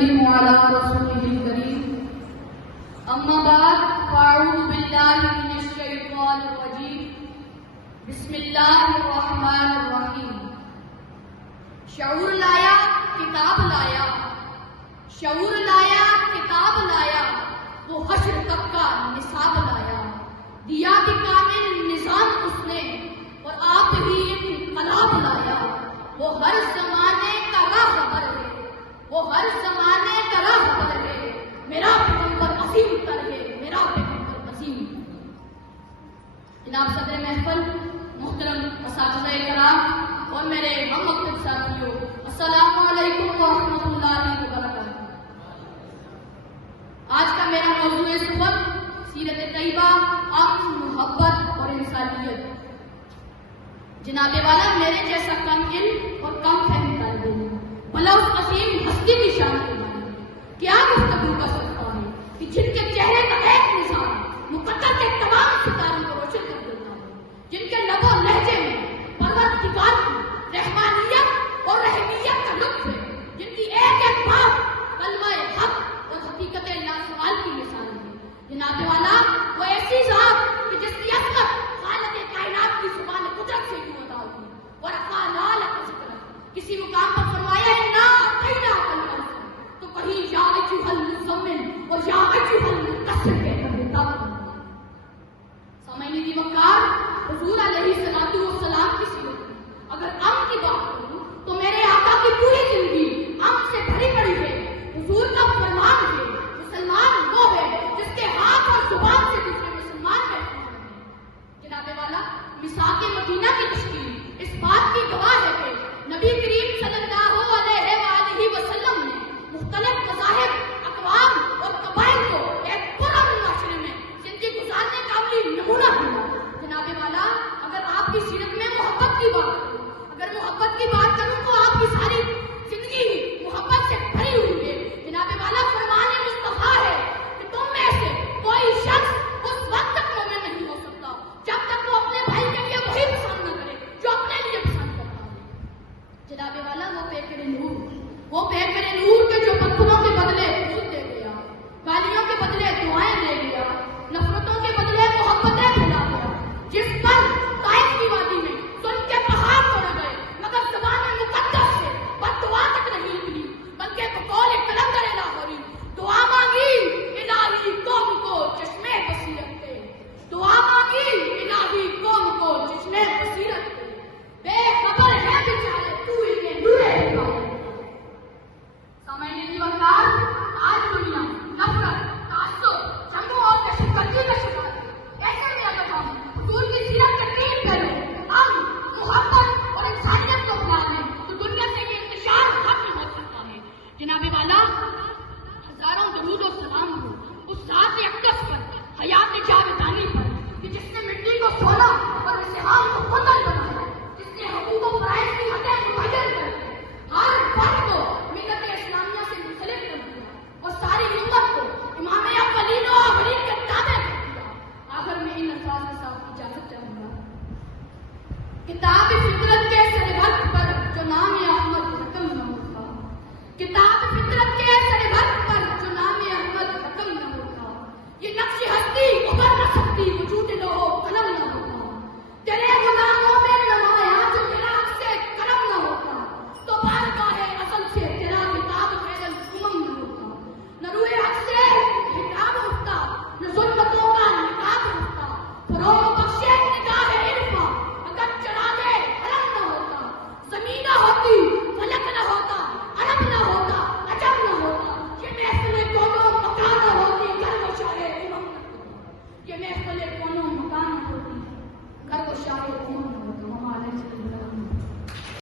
ويسلم على رسوله الكريم أما بعد فأعوذ بالله من الشيطان الرجيم بسم الله الرحمن الرحیم. شعور لایا کتاب لایا، شعور لایا کتاب لایا، وہ حشر تک کا نصاب لایا. دیا بھی کامل نظام اس نے اور آپ ہی انقلاب لایا. وہ ہر زمانے کا راہبر ہے، وہ ہر زمانے کا راہبر ہے. میرا پیغمبر عظیم تر ہے، میرا پیغمبر عظیم. جناب صدر محفل، محترم اساتذہ کرام اور میرے ہم وقت ساتھیوں، السلام علیکم ورحمۃ اللہ وبرکاتہ. آج کا میرا موضوع صبح سیرت طیبہ، امن، محبت اور انسانیت. جناب والا میرے جیسا کم علم اور کم فہم طالب علم بھلا اس عظیم ہستی کی شان کے بارے میں کیا گفتگو کر سکتا ہے کہ جن کے چہرے کا ایک نظام مقدر کے تمام ستاروں کو روشن کر دیتا ہو، جن کے لب و لہجے میں پروردگار کی رحمانیت اور رحمیت کا لطف ہے،